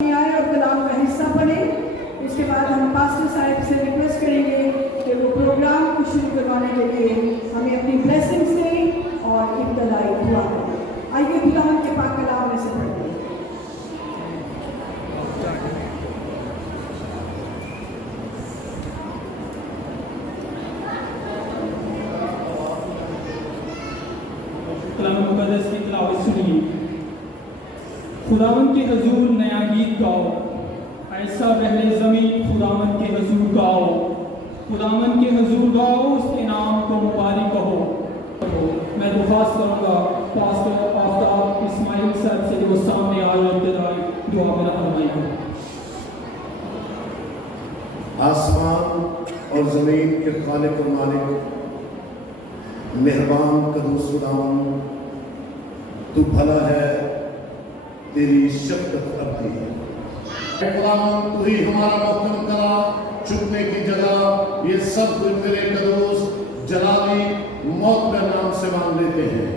आए और कलाम का हिस्सा पढ़े। इसके बाद हम पास्टर साहब से रिक्वेस्ट करेंगे कि वो प्रोग्राम को शुरू करवाने के लिए हमें अपनी ब्लेसिंग्स दें और इब्तदाई दुआ करें। आइए खुदावंद के पाक कलाम में से पढ़ें। कलाम मुक़द्दस की तिलावत सुनिए। खुदावंद के हुजूर नया गीत गाओ, ऐसा बहरे ज़मीन खुदावंद के हुजूर गाओ। खुदावंद के हुजूर गाओ, उसके नाम को मुबारक कहो। मैं दरख्वास्त करूँगा पास्टर आफ्ताब इस्माइल साहब से, जो सामने आए और इब्तिदाई दुआ में रहनुमाई करें। आसमान और ज़मीन के खालिक और मालिक, मेहरबान कदूस खुदावंद, तू भला है, तेरी शफ़क़त अबदी है। खुदावंद तू ही हमारा मोहकम कला, छुपने की जगह, ये सब कुछ तेरे कदूस जलाली मौत का नाम से मांग लेते हैं।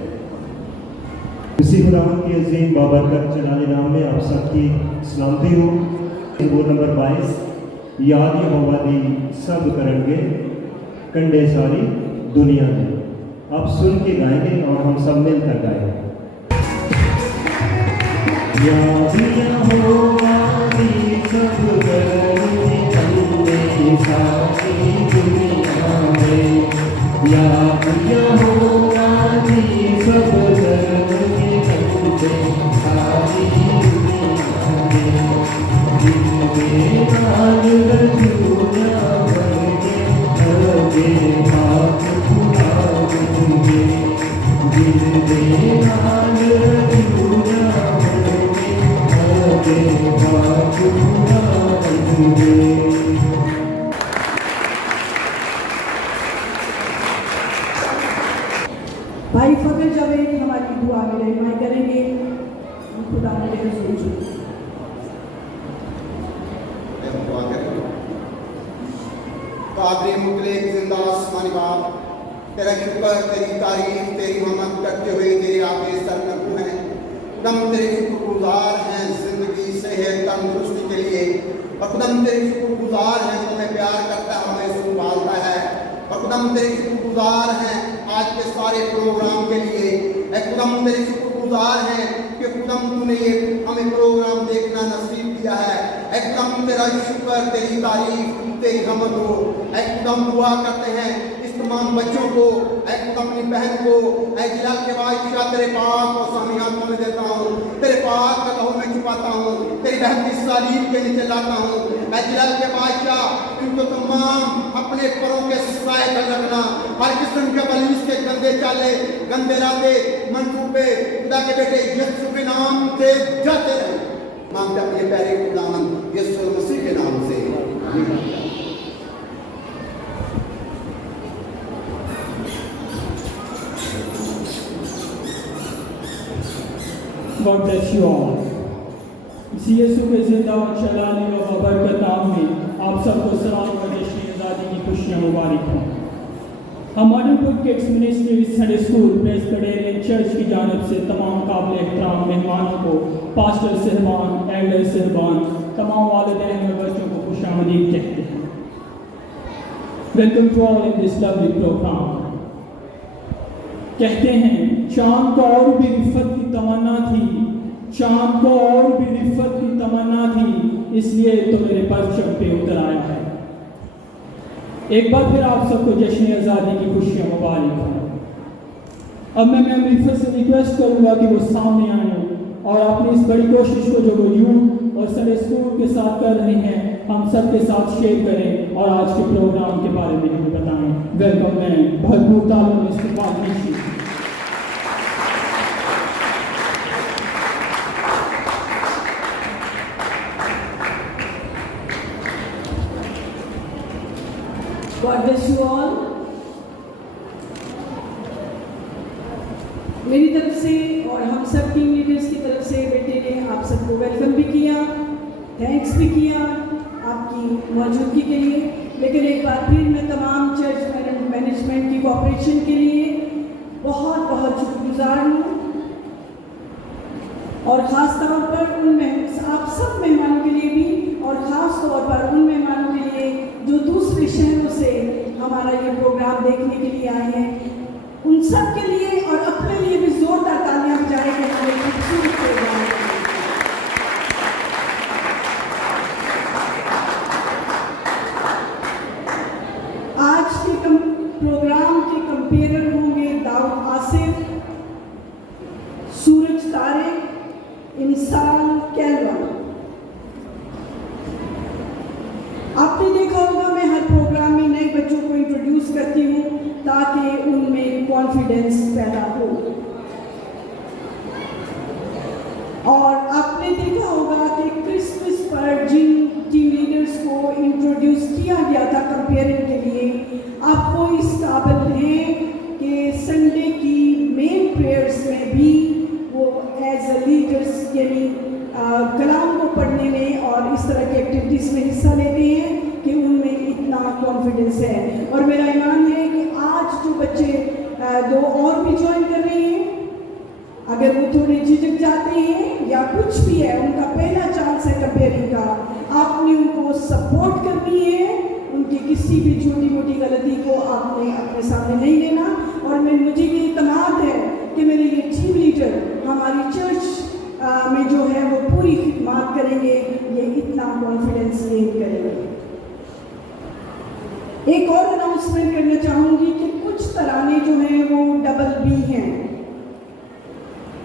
इसी खुदावंद की अजीम बाबरकत जलाली नाम में आप सबकी सलामती हो। वो नंबर 22 याद यहोवा दी सब करनगे कंडे सारी दुनिया में। आप सुन के गाएंगे और हम सब मिलकर गाएंगे। याद यहोवा दी सब करनगे कंडे सारी दुनिया में। याद यहोवा दी सब करनगे कंडे सारी दुनिया में। जिनके नाल रजूना बनके लगे हाथ खुदावंदे। जिनके नाल रजूना बनके लगे हाथ खुदावंदे। भाई फकर जावेद हमारी दुआ में रहनुमाई करेंगे। खुदा ने हुजूर कादर मुतलक जिंदा आसमानी बाप, तेरा शुक्र, तेरी तारीफ, तेरी हमद करते हुए तेरे आगे सर नकू हैं। खुदम तेरे शुक्रगुजार हैं जिंदगी सेहत तंदुरुस्ती के लिए। और खुदम तेरे शुक्रगुजार हैं, हमें प्यार करता है, हमें संभालता है। और खुदम तेरे शुक्रगुजार हैं आज के सारे प्रोग्राम के लिए। खुदम तेरे शुक्रगुजार हैं कि खुदम तूने ये हमें प्रोग्राम देखना नसीब किया है। खुदम तेरा शुक्र, तेरी तारीफ, तेरी हमद हो। खुदम दुआ करते हैं इस तमाम बच्चों को, खुदम अपनी बहन को, जलाल के बादशाह तेरे पाक और सामी हाथों में देता हूँ। तेरे पाक का लहू में छुपाता हूँ, तेरी बहन की सालीब के नीचे लाता हूँ। जलाल के बादशाह इनको तमाम अपने परों के साए तक रखना। हर किस्म के बलिस के गंदे चाले, गंदे राते, मनसूबे खुदा के बेटे यीशु के नाम से जाते रहे। मांगते अपने प्यारे खुदावंद यीशु मसीह के नाम से, आमीन। God bless you all. इसी यीशु के जिंदा और चलाने और बबरकत नाम में आप सबको सलाम और जश्न आज़ादी की खुशियाँ मुबारक हों। हम modern book kids ministry Sunday school Presbyterian church की जानब से तमाम काबिल एहतराम मेहमानों को, पास्टर साहबान, एल्डर साहबान, तमाम वालिदैन और बच्चों को खुशामदीद कहते हैं। Welcome to all in this lovely programme. कहते हैं चाँद को और भी रिफ़त की तमन्ना थी, चाँद को और भी रिफ़त की तमन्ना थी, इसलिए तो मेरे परचम पे उतर आया है। एक बार फिर आप सबको जश्न आज़ादी की खुशियाँ मुबारक हों। अब मैं मैम रिफ़त से रिक्वेस्ट करूँगा कि वो सामने आएँ और अपनी इस बड़ी कोशिश को जो वो यूथ और संडे स्कूल के साथ कर रहे हैं, हम सब के साथ शेयर करें और आज के प्रोग्राम के बारे में हमें बताएं। वेलकम में भरपूर तालों में इस्तेमाल कीजिए। God bless you all. मेरी तरफ से और हम सब टीम लीडर्स की तरफ से बेटे ने आप सबको वेलकम भी किया, थैंक्स भी किया आपकी मौजूदगी के लिए। लेकिन एक बार फिर मैं तमाम चर्च मैनेजमेंट की कोऑपरेशन के लिए बहुत बहुत शुक्रगुजार हूँ। और ख़ास तौर पर आप सब मेहमानों तौर पर उन मेहमानों के लिए जो दूसरे शहरों से हमारा ये प्रोग्राम देखने के लिए आए हैं, उन सब के लिए और अपने लिए भी जोरदार तालियां बजाएं कि हमारे खूबसूरत प्रोग्राम। आज के प्रोग्राम के कंपेयर होंगे दाऊद आसिफ, सूरज तारिक, इंसान कैलवन। आपने देखा होगा मैं हर प्रोग्राम में नए बच्चों को इंट्रोड्यूस करती हूँ ताकि उनमें कॉन्फिडेंस पैदा हो। और आपने देखा होगा कि क्रिसमस पर जिन टीम लीडर्स को इंट्रोड्यूस किया गया था कंपेयरिंग के लिए, आप वो इस काबिल हैं कि संडे की मेन प्रेयर्स में भी वो एज अ लीडर्स यानी कलाम को पढ़ने में और इस तरह की एक्टिविटीज़ में हिस्सा लेते हैं कि उनमें इतना कॉन्फिडेंस है। और मेरा ईमान है कि आज जो बच्चे दो और भी ज्वाइन कर रहे हैं, अगर वो थोड़े झिझक जाते हैं या कुछ भी है, उनका पहला चांस है कंपेयरिंग का, आपने उनको सपोर्ट करनी है, उनकी किसी भी छोटी मोटी गलती को आपने अपने सामने नहीं लेना। और मुझे ये इत्मीनान है कि मेरे ये टीम लीडर हमारी चर्च में जो है वो पूरी खिदमत करेंगे, ये इतना कॉन्फिडेंस गेन करेंगे। एक और अनाउंसमेंट करना चाहूँगी कि कुछ तराने जो हैं वो डबल बी हैं।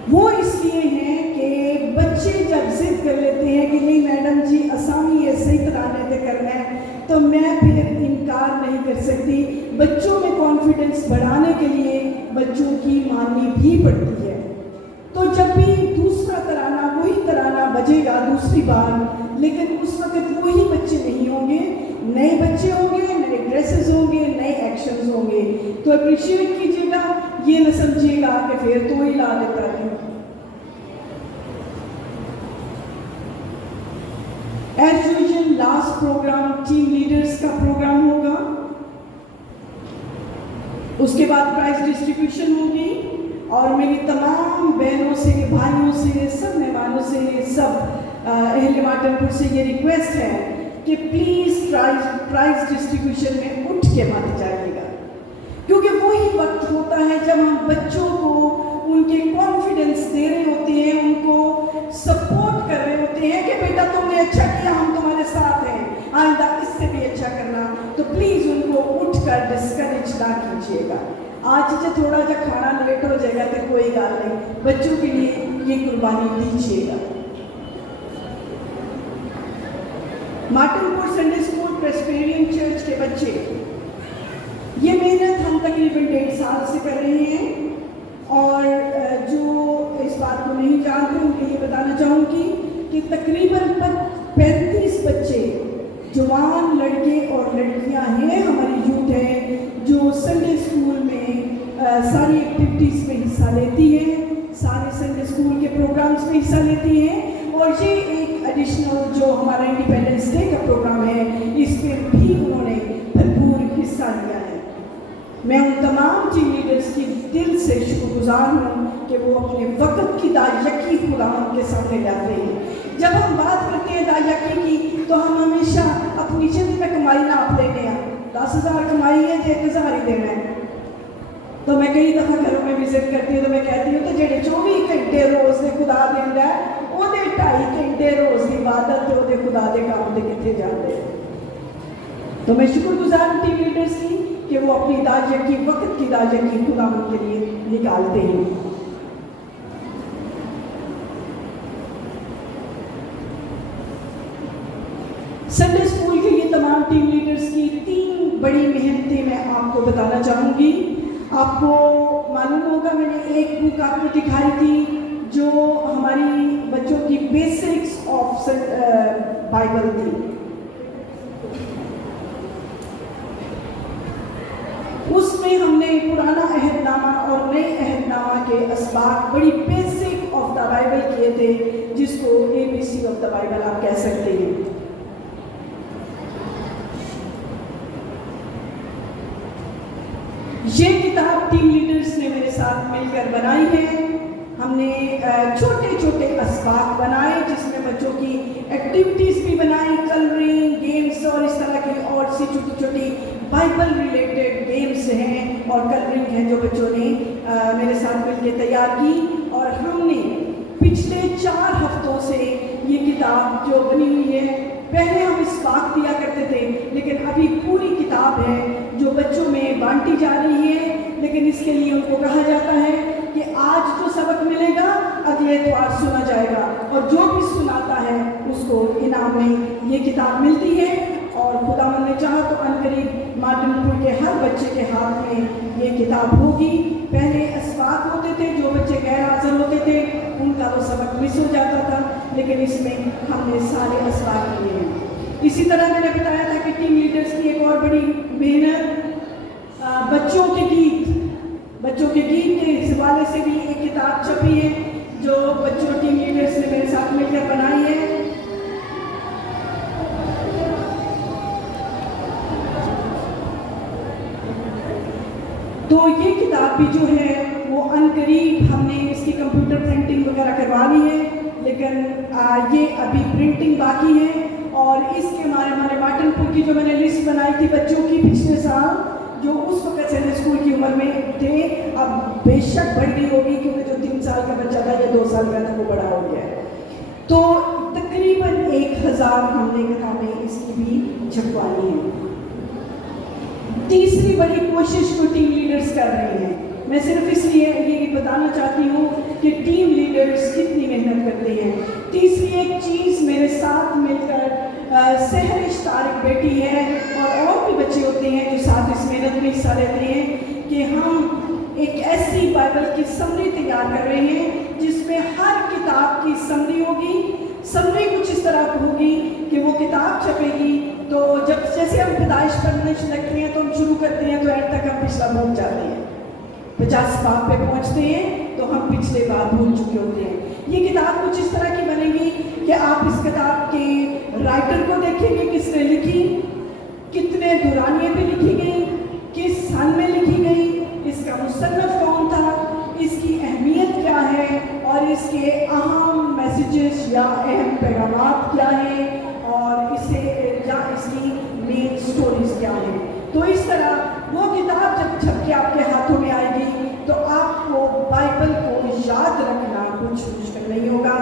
वो इसलिए हैं कि बच्चे जब जिद कर लेते हैं कि नहीं मैडम जी आसानी ऐसे ही तराने से करना है, तो मैं फिर इनकार नहीं कर सकती। बच्चों में कॉन्फिडेंस बढ़ाने के लिए बच्चों की माननी भी पड़ती है। तो जब भी दूसरा तराना वही तराना बजेगा दूसरी बार, लेकिन उस वक्त वही बच्चे नहीं होंगे, नए बच्चे होंगे, नए ड्रेसेस होंगे, नए एक्शंस होंगे। तो अप्रिशिएट कीजिएगा, ये न समझिएगा कि फिर तो ही ला देता है। As usual last programme team leaders का प्रोग्राम होगा, उसके बाद प्राइज डिस्ट्रीब्यूशन होगी और मेरी तमाम बहनों से, भाइयों से, सब मेहमानों से, सब अहले माटनपुर से ये रिक्वेस्ट है कि प्लीज़ प्राइज डिस्ट्रीब्यूशन में उठ के मत जाइएगा, क्योंकि वही वक्त होता है जब हम बच्चों को उनके कॉन्फिडेंस दे रहे होते हैं, उनको सपोर्ट कर रहे होते हैं कि बेटा तुमने अच्छा किया, हम तुम्हारे साथ हैं, आइंदा इससे भी अच्छा करना। तो प्लीज़ उनको उठकर डिस्करेज ना कीजिएगा। आज जो थोड़ा सा खाना लेट हो जाएगा तो कोई गल नहीं, बच्चों के लिए ये कुर्बानी दीजिएगा। माटनपुर संडे स्कूल प्रेस्बिटेरियन चर्च के बच्चे ये मेहनत हम तकरीबन 1.5 साल से कर रहे हैं। और जो इस बात को नहीं जानते उनके लिए बताना चाहूँगी कि तकरीबन 35 बच्चे जवान लड़के और लड़कियां हैं, हमारी यूथ है जो संडे स्कूल में सारी एक्टिविटीज़ में हिस्सा लेती है, सारे संडे स्कूल के प्रोग्राम्स में हिस्सा लेती हैं। और ये एक एडिशनल जो हमारा इंडिपेंडेंस डे का प्रोग्राम है, इस पर भी उन्होंने भरपूर हिस्सा लिया है। मैं उन तमाम टीम लीडर्स की दिल से शुक्रगुजार हूँ कि वो अपने वक्त की दायकी खुदा के सामने लाते हैं। जब हम बात करते हैं दायकी की तो हम हमेशा अपनी जिंदगी में कमाई नाप लेते हैं, 10,000 कमाई है तो 1,000 ही देना है। तो मैं कई दफ़ा घरों में विजिट करती हूँ तो मैं कहती हूँ तो जेडे 24 घंटे रोज़ ने खुदा देंदा है, ਉਹਦੇ 2.5 घंटे रोज़ की इबादत तो ਉਹਦੇ खुदा के काम से कितने जाते हैं। तो मैं शुक्रगुजार हूँ टीम लीडर्स की कि वो अपनी दायकी, वक्त की दायकी खुदा के लिए निकालते हैं। संडे स्कूल के ये तमाम टीम लीडर्स की 3 बड़ी मेहनतें मैं आपको बताना चाहूँगी। आपको मालूम होगा मैंने एक बुक आपको दिखाई थी जो हमारी बच्चों की बेसिक्स ऑफ बाइबल थी। उसमें हमने पुराना अहदनामा और नए अहदनामा के असबाब बड़ी बेसिक ऑफ द बाइबल किए थे, जिसको ABC ऑफ द बाइबल आप कह सकते हैं। ये किताब टीम लीडर्स ने मेरे साथ मिलकर बनाई है। हमने छोटे छोटे असबाब बनाए जिसमें बच्चों बच्चों की एक्टिविटीज़ भी बनाई, कलरिंग, गेम्स और इस तरह की और सी छोटी छोटी बाइबल रिलेटेड गेम्स हैं और कलरिंग हैं जो बच्चों ने मेरे साथ मिलकर तैयार की। और हमने पिछले 4 हफ्तों से ये किताब जो बनी हुई है, पहले हम इस्पाक दिया करते थे, लेकिन अभी पूरी किताब है जो बच्चों में बांटी जा रही है। लेकिन इसके लिए उनको कहा जाता है कि आज जो सबक मिलेगा अगले एतवार सुना जाएगा, और जो भी सुनाता है उसको इनाम में ये किताब मिलती है। और खुदावंद ने चाहा तो अनकरीब मार्टिनपुर के हर बच्चे के हाथ में ये किताब होगी। पहले इस्पाक होते थे, जो बच्चे गैर हाजिर होते थे उनका वो सबक मिस हो जाता था, लेकिन इसमें हमने सारे इस्पाक किए हैं। इसी तरह मैंने बताया था कि टीम लीडर्स की एक और बड़ी मेहनत, बच्चों के गीत के हवाले से भी एक किताब छपी है जो बच्चों टीम लीडर्स ने मेरे साथ मिलकर बनाई है। तो ये किताब भी जो है वो अनकरीब हमने इसकी कंप्यूटर प्रिंटिंग वगैरह करवा ली है, लेकिन ये अभी प्रिंटिंग बाकी है। और इसके हमारे मार्टिनपुर की जो मैंने लिस्ट बनाई थी बच्चों की पिछले साल, जो उस वक्त संडे स्कूल की उम्र में थे, अब बेशक बढ़ गई होगी क्योंकि जो 3 साल का बच्चा था या 2 साल का था वो बड़ा हो गया है। तो तकरीबन 1000 हमने किताबें इसकी भी छपवानी है। तीसरी बड़ी कोशिश जो टीम लीडर्स कर रहे हैं, मैं सिर्फ इसलिए ये बताना चाहती हूँ कि टीम लीडर्स कितनी मेहनत करते हैं। तीसरी एक चीज़ मेरे साथ मिलकर सहरिश तारिक बेटी है और भी बच्चे होते हैं जो साथ इस मेहनत में हिस्सा लेते हैं कि हम एक ऐसी बाइबल की समरी तैयार कर रहे हैं जिसमें हर किताब की समरी होगी। समरी कुछ इस तरह होगी कि वो किताब छपेगी तो जब जैसे हम पैदाइश पढ़ने लगते हैं तो हम शुरू करते हैं तो एंड तक हम पिछला भूल जाते हैं, 50 बाब पे पहुंचते हैं तो हम पिछले बाब भूल चुके होते हैं। ये किताब कुछ इस तरह की बनेगी कि आप इस किताब के राइटर को देखेंगे, किसने लिखी, कितने दुरानिये पे लिखी गई, किस सन में लिखी गई, इसका मुसन्नफ कौन था, इसकी अहमियत क्या है और इसके अहम मैसेजेस या अहम पैगामात क्या हैं और इसे या इसकी मेन स्टोरीज क्या हैं। तो इस तरह वो किताब जब छप के आपके हाथों में आएगी तो आपको बाइबल को याद रखना कुछ मुश्किल नहीं होगा।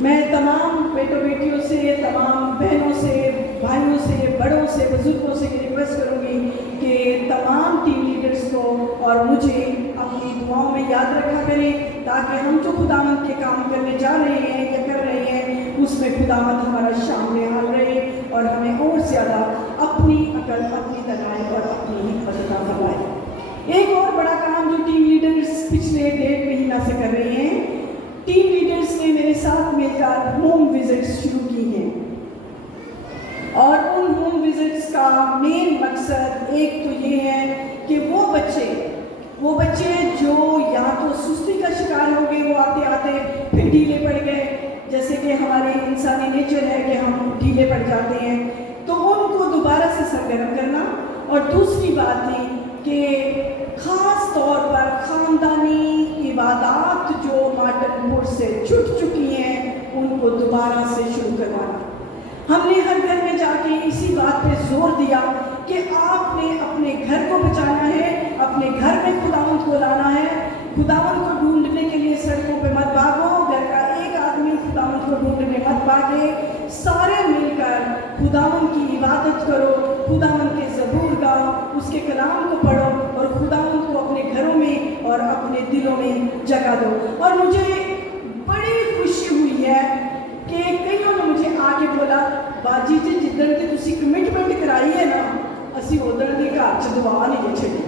मैं तमाम बेटों बेटियों से, तमाम बहनों से, भाइयों से, बड़ों से, बुजुर्गों से रिक्वेस्ट करूँगी कि तमाम टीम लीडर्स को और मुझे अपनी दुआओं में याद रखा करें ताकि हम जो खुदावंद के काम करने जा रहे हैं या कर रहे हैं उसमें खुदावंद हमारा शामिल हाल रहे और हमें और ज़्यादा अपनी अकल, अपनी तनाए और अपनी हिम्मत अता फरमाए। एक और बड़ा काम जो टीम लीडर्स पिछले 1.5 महीना से कर रहे हैं, टीम लीडर्स ने मेरे साथ मिलकर होम विजिट्स शुरू की हैं और उन होम विजिट्स का मेन मकसद एक तो ये है कि वो बच्चे जो या तो सुस्ती का शिकार हो गए, वो आते आते फिर ढीले पड़ गए, जैसे कि हमारे इंसानी नेचर है कि हम ढीले पड़ जाते हैं, तो उनको दोबारा से सरगर्म करना। और दूसरी बात थी कि ख़ास तौर पर ख़ानदानी इबादत जो मार्टिनपुर से छूट चुकी हैं उनको दोबारा से शुरू करवाना। हमने हर घर में जाके इसी बात पे जोर दिया कि आपने अपने घर को बचाना है, अपने घर में खुदावंद को लाना है। खुदावंद को ढूंढने के लिए सड़कों पे मत भागो, घर का एक आदमी खुदावंद को ढूंढने मत भागे, सारे मिलकर खुदावंद की इबादत करो, खुदावंद के ज़बूर गाओ, उसके कलाम को पढ़ो और खुदावंद को अपने घरों में और अपने दिलों में जगह दो। और मुझे बड़ी खुशी हुई है कि कईयों ने मुझे आके बोला, बाजी जी जिधर की तुसी कमिटमेंट कराई है ना, असी उधर के घर च दुआ नहीं छड़ी।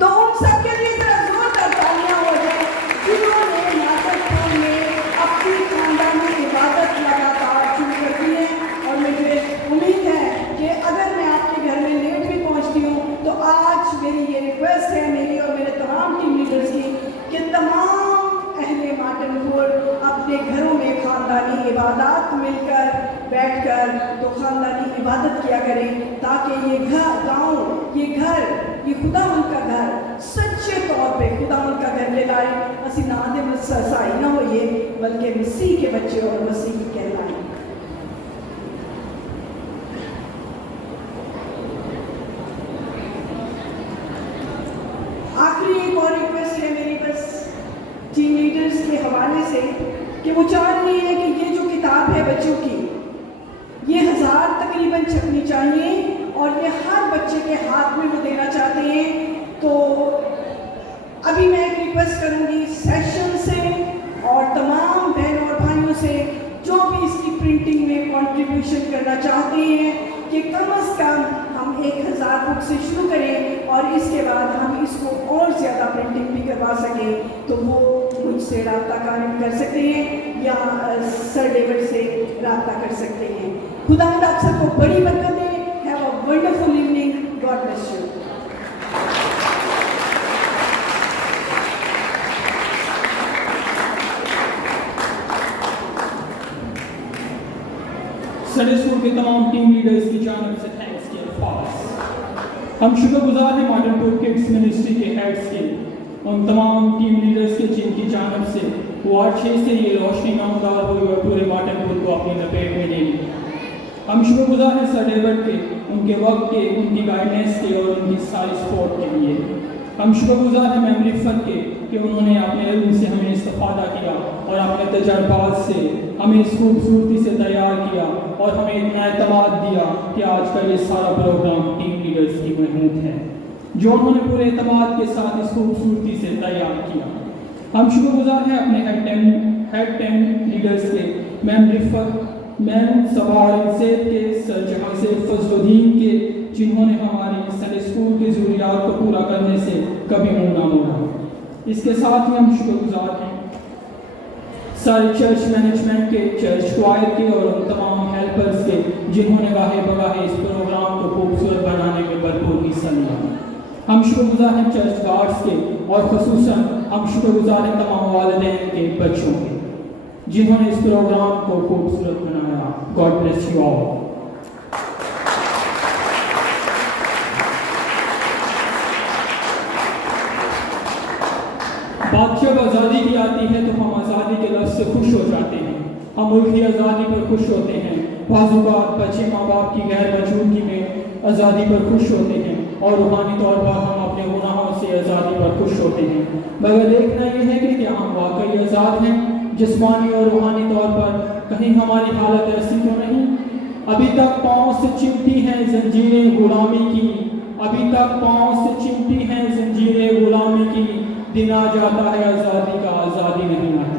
तो उन सब के लिए जरा जोरदार तालियां हो जाए जिन्होंने नाटकपुर में अपनी खानदानी इबादत लगातार शुरू कर दी है। और मुझे उम्मीद है कि अगर मैं आपके घर में लेट भी पहुंचती हूँ तो आज मेरी ये रिक्वेस्ट है, मेरी और मेरे तमाम टीम लीडर्स की, कि तमाम अहले मार्टिनपुर अपने घरों में खानदानी इबादत मिलकर बैठकर तो खानदानी इबादत किया करें ताकि ये गांव, ये घर, ये खुदावंद का घर सच्चे तौर पे खुदावंद का घर لائے اسی نہ دے مسیحی نہ ہوئیے بلکہ مسیح کے بچے اور مسیحی کہلائیں۔ آخری ایک اور ریکویسٹ ہے میری بس ٹیم لیڈرز کے حوالے سے کہ وہ چاہ رہی ہیں کہ یہ جو کتاب ہے بچوں کی یہ 1000 تقریباً چھپنی چاہیے اور یہ ہر بچے کے ہاتھ میں وہ دینا چاہتے ہیں۔ تو ابھی میں ایک ریکویسٹ کروں گی سیشن سے اور تمام بہنوں اور بھائیوں سے جو بھی اس کی پرنٹنگ میں کنٹریبیوشن کرنا چاہتے ہیں کہ کم از کم ہم 1000 بک سے شروع کریں اور اس کے بعد ہم اس کو اور زیادہ پرنٹنگ بھی کروا سکیں تو وہ مجھ سے رابطہ قائم کر سکتے ہیں یا سر ڈیوڈ سے رابطہ کر سکتے ہیں۔ خدا آپ سب کو بڑی برکت دے۔ Have a wonderful evening, God bless you. Sunday school کے تمام ٹیم لیڈرز کی جانب سے تھینکس کے الفاظ۔ ہم شکر گزار ہیں ماڈرن ٹو کڈس منسٹری کے ہیڈز کے ان تمام ٹیم لیڈرز کے جن کی جانب سے وارڈ 6 سے یہ روشنی نامدار ہوئی اور پورے ماڈرن ٹو کو اپنی لپیٹ میں لے لی۔ ہم شکر گزار ہیں سر ڈیوڈ کے ان کے وقت کے، ان کی گائیڈنس کے اور ان کی ساری سپورٹ کے لیے۔ ہم شکر گزار ہیں میم رفت کے کہ انہوں نے اپنے علم سے ہمیں استفادہ کیا اور اپنے تجربات سے ہمیں اس خوبصورتی سے تیار کیا اور ہمیں اتنا اعتماد دیا کہ آج کا یہ سارا پروگرام ٹیم لیڈرز کی محنت ہے جو انہوں نے پورے اعتماد کے ساتھ اس خوبصورتی سے تیار کیا۔ ہم شکر گزار ہیں اپنے ہیڈ 10 لیڈرز کے، میم رفت، میم صباح انصیب کے، سر جہاں سے فضل الدین کے، جنہوں نے ہماری سنڈے اسکول کی ضروریات کو پورا کرنے سے کبھی منہ نہ موڑا۔ اس کے ساتھ ہی ہم شکر گزار ہیں سارے چرچ مینجمنٹ کے، چرچ کوائر کے اور ان تمام ہیلپرز کے جنہوں نے گاہے بگاہے اس پروگرام کو خوبصورت بنانے میں بھرپور حصہ لیا۔ ہم شکر گزار ہیں چرچ گارڈز کے اور خصوصاً ہم شکر گزار ہیں تمام والدین کے بچوں کے جنہوں نے اس پروگرام کو خوبصورت بنایا۔ God bless you all. بات جب آزادی کی آتی ہے تو ہم آزادی کے لفظ سے خوش ہو جاتے ہیں، ہم ملک کی آزادی پر خوش ہوتے ہیں، بعض اوقات بچے ماں باپ کی غیر موجودگی میں آزادی پر خوش ہوتے ہیں اور روحانی طور پر ہم اپنے گناہوں سے آزادی پر خوش ہوتے ہیں، مگر دیکھنا یہ ہے کہ کیا ہم واقعی آزاد ہیں جسمانی اور روحانی طور پر؟ کہیں ہماری حالت ایسی تو نہیں؟ ابھی تک پاؤں سے چمٹی ہیں زنجیریں غلامی کی، ابھی تک پاؤں سے چمٹی ہیں زنجیریں غلامی کی، دن آ جاتا ہے آزادی کا، آزادی نہیں آتی۔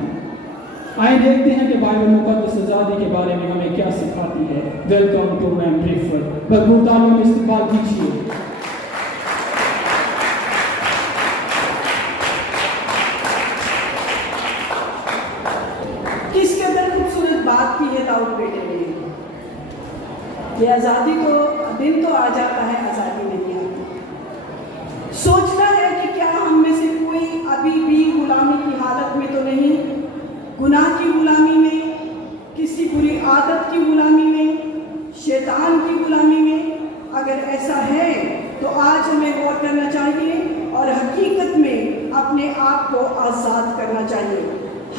آئے دیکھتے ہیں کہ بائبل مقدس آزادی کے بارے میں ہمیں کیا سکھاتی ہے۔ ویلکم ٹو میم رفت، بھرپور تعلیم استقبال کیجیے۔ کس قدر خوبصورت بات کی ہے داؤد بیٹے نے کہ آزادی تو دن تو آ جاتا ہے، آزادی نہیں آتی۔ سوچنا ہے کہ کیا ہم میں سے کوئی ابھی بھی غلامی کی حالت میں تو نہیں، گناہ کی غلامی میں، کسی بری عادت کی غلامی میں، شیطان کی غلامی میں؟ اگر ایسا ہے تو آج ہمیں غور کرنا چاہیے اور حقیقت میں اپنے آپ کو آزاد کرنا چاہیے،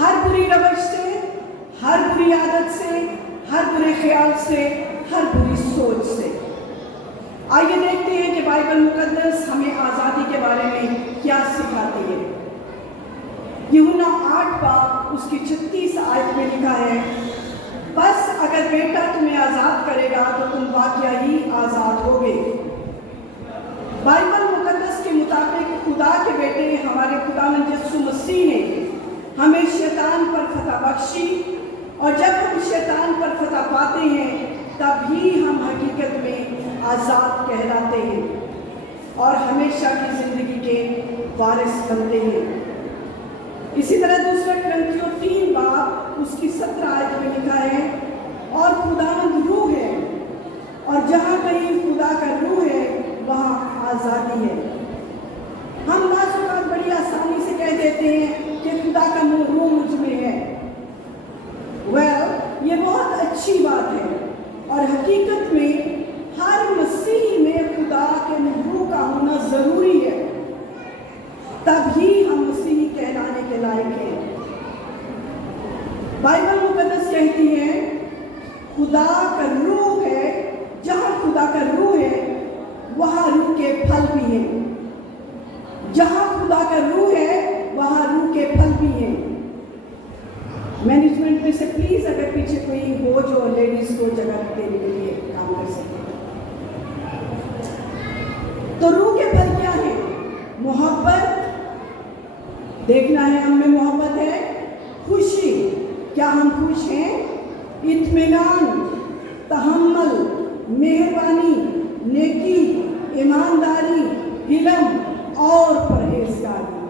ہر بری روش سے، ہر بری عادت سے، ہر برے خیال سے، ہر بری سوچ سے۔ آئیے دیکھتے ہیں کہ بائبل مقدس ہمیں آزادی کے بارے میں کیا سکھاتی ہے۔ یوحنا 8 باب اس کی 36 آیت میں لکھا ہے، بس اگر بیٹا تمہیں آزاد کرے گا تو تم واقعہ ہی آزاد ہوگے۔ بائبل مقدس کے مطابق خدا کے بیٹے ہمارے خداوند یسوع مسیح نے ہمیں شیطان پر فتح بخشی، اور جب ہم شیطان پر فتح پاتے ہیں تب ہی ہم حقیقت میں آزاد کہلاتے ہیں اور ہمیشہ کی زندگی کے وارث بنتے ہیں۔ اسی طرح دوسرا کرنتھیوں 3 باب اس کی 17 آیت میں لکھا ہے، اور خداوند روح ہے، اور جہاں کہیں خدا کا روح ہے وہاں آزادی ہے۔ ہم بعض اوقات بڑی آسانی سے کہہ دیتے ہیں کہ خدا کا روح مجھ میں ہے۔ یہ بہت اچھی بات ہے، اور حقیقت میں ہر مسیحی میں خدا کے روح کا ہونا ضروری ہے، تب ہی ہم مسیحی کہلاتے तेरे लिए काम कर सकें। तो रूह के फल क्या है? मोहब्बत, देखना है हम में मोहब्बत है। खुशी, क्या हम खुश हैं? इत्मीनान, तहम्मुल, मेहरबानी, नेकी, ईमानदारी, हिलम और परहेजगारी।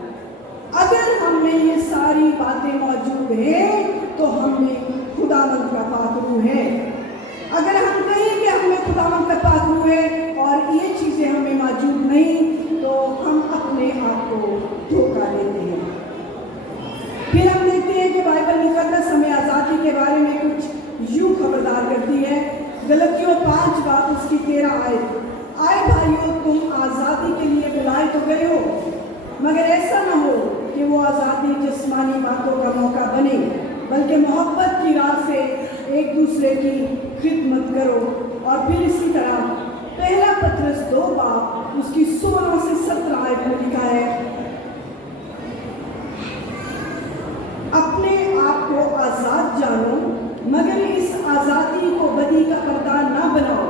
अगर हम में ये सारी बातें मौजूद हैं तो हम में खुदावंद का पाक रूह है। अगर हम कहें कि हम में खुदावंद का पाक रूह है और ये चीज़ें हमें मौजूद नहीं तो हम अपने आप को धोखा देते हैं। फिर हम देखते हैं कि बाइबल मुकद्दस हमें आज़ादी के बारे में कुछ यूँ खबरदार करती है। गलतियों 5 बाब उसकी 13 आयत, आए भाइयों तुम आज़ादी के लिए बुलाए तो गए हो, मगर ऐसा न हो कि वो आज़ादी जिस्मानी बातों का मौका बने, बल्कि मोहब्बत की राह से एक दूसरे की खिदमत करो। और फिर इसी तरह पहला पत्रस 2 बाब उसकी 16 से 17 आयत में लिखा है, अपने आप को आज़ाद जानो, मगर इस आज़ादी को बदी का पर्दा ना बनाओ,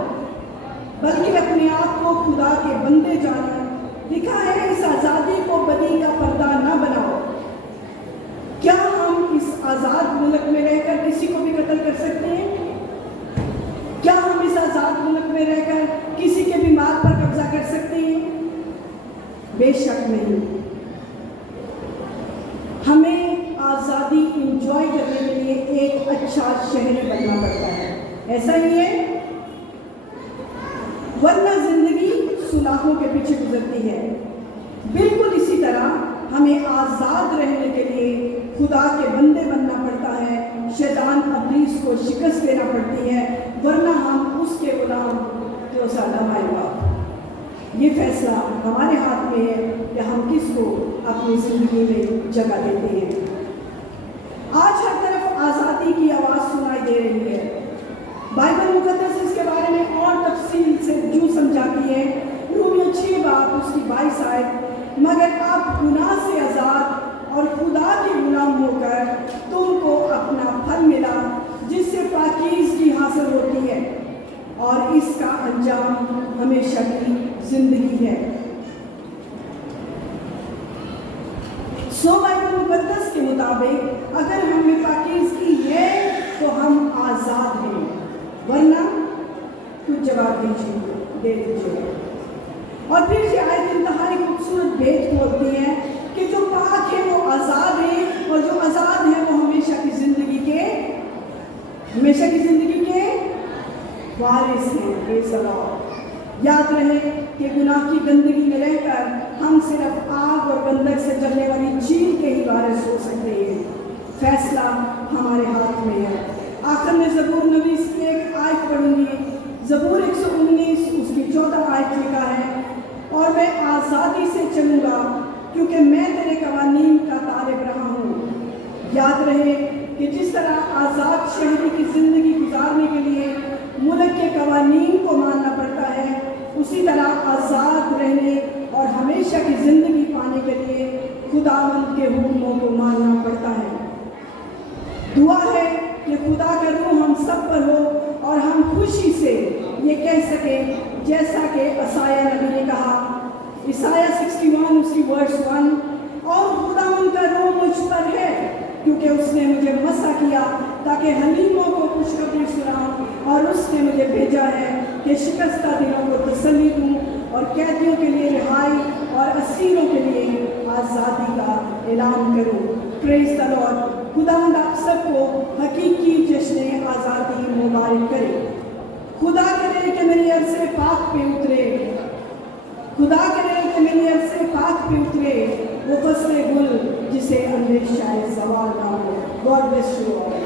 बल्कि अपने आप को खुदा के बंदे जानो। लिखा है इस आज़ादी को बदी का पर्दा ना बनाओ। क्या हम इस आज़ाद मुल्क में रहकर किसी को भी कत्ल कर सकते हैं? क्या हम इस आज़ाद मुल्क में रहकर किसी के भी माल पर कब्जा कर सकते हैं? बेशक नहीं। हमें आज़ादी इंजॉय करने के लिए एक अच्छा शहरी बनना पड़ता है, ऐसा ही है, वरना जिंदगी सुलाहों के पीछे गुजरती है। बिल्कुल इसी तरह हमें आज़ाद रहने के लिए खुदा के बंदे बनना पड़ता है, शैतान अब्लीस को शिकस्त देना पड़ती है, वरना हम उसके गुलाम तो सलाम आएगा। ये फैसला हमारे हाथ में है कि हम किसको अपनी ज़िंदगी में जगह देते हैं। आज हर तरफ आज़ादी की आवाज़ सुनाई दे रही है। बाइबल मुकद्दस इसके बारे में और तफसील से यूँ समझाती है। रोमियो 6 बाब उसकी 22 आयत, मगर आप गुनाह से आज़ाद और खुदा के गुलाम होकर तुमको अपना फल मिला जिससे पाकीज़गी हासिल होती है और इसका अंजाम हमेशा की जिंदगी है। सो बाइबल मुकद्दस के मुताबिक अगर हमें पाकीज़गी है तो हम आज़ाद हैं, वरना कुछ जवाब दे दीजिए। और फिर ये आयत इंतहाई खूबसूरत भेद खोलती है कि जो पाक है वो आज़ाद है और जो आज़ाद है वो हमेशा की ज़िंदगी के वारिस हैं, बेसवाब। याद रहे कि गुनाह की गंदगी में रहकर हम सिर्फ आग और गंधक से जलने वाली चील के ही वारिस हो सकते हैं। फैसला हमारे हाथ में है। आखिर में ज़बूर नवीस की एक आयत पढ़ूंगी, ज़बूर 119 उसकी 14 आयत लिखा है, और मैं आज़ादी से चलूँगा क्योंकि मैं तेरे कवानीन का तालिब रहा हूँ। याद रहे कि जिस तरह आज़ाद शहरी की ज़िंदगी गुजारने के लिए मुल्क के कवानीन को मानना पड़ता है, उसी तरह आज़ाद रहने और हमेशा की ज़िंदगी पाने के लिए खुदावंद के हुक्मों को मानना पड़ता है। दुआ है कि खुदा का रूह हम सब पर हो और हम खुशी से ये कह सकें जैसा कि असाया नबी ने कहा, ईसाया 61 उसकी वर्स 1, और खुदावंद का रूह मुझ पर है क्योंकि उसने मुझे मसा किया ताकि हलीमों को खुशखबरी सुनाऊं, और उसने मुझे भेजा है कि शिकस्ता दिलों को तसल्ली दूं और कैदियों के लिए रिहाई और असीरों के लिए आज़ादी का ऐलान करूं। Praise the Lord. खुदावंद आप सबको हकीकी जश्न आज़ादी मुबारक करे। खुदा करे कि मेरी अरसे पाक पे उतरे, खुदा करे कि मेरी अरसे पाक पे उतरे वो फसले गुल जिसे अंदेशा सवाल ना हो। God bless you all.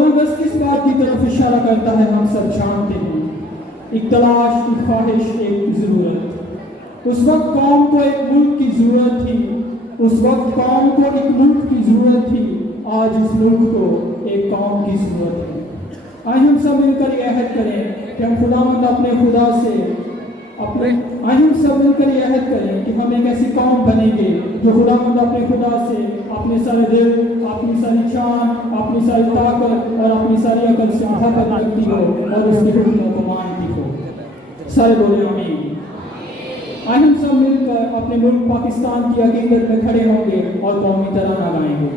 अगस्त किस बात की तरफ इशारा करता है हम सब जानते हैं, एक तलाश, एक ख्वाहिश, एक ज़रूरत। उस वक्त कौम को एक मुल्क की ज़रूरत थी, उस वक्त कौम को एक मुल्क की ज़रूरत थी, आज इस मुल्क को एक कौम की ज़रूरत है। आइए हम सब मिलकर ये अहद करें कि हम खुदावंद अपने खुदा से अपने आइए हम सब मिलकर ये अहद करें कि हम एक ऐसी कौम बनेंगे जो खुदावंद अपने खुदा से अपने सारे दिल, अपनी सारी जान, अपनी सारी ताकत और अपनी सारी अकल से मोहब्बत रखती हो और उसके हुक्मों को मानती हो। सारे बोले आमीन। आइए हम सब मिलकर अपने मुल्क पाकिस्तान की अकीदत में खड़े होंगे और कौमी तराना गाएंगे।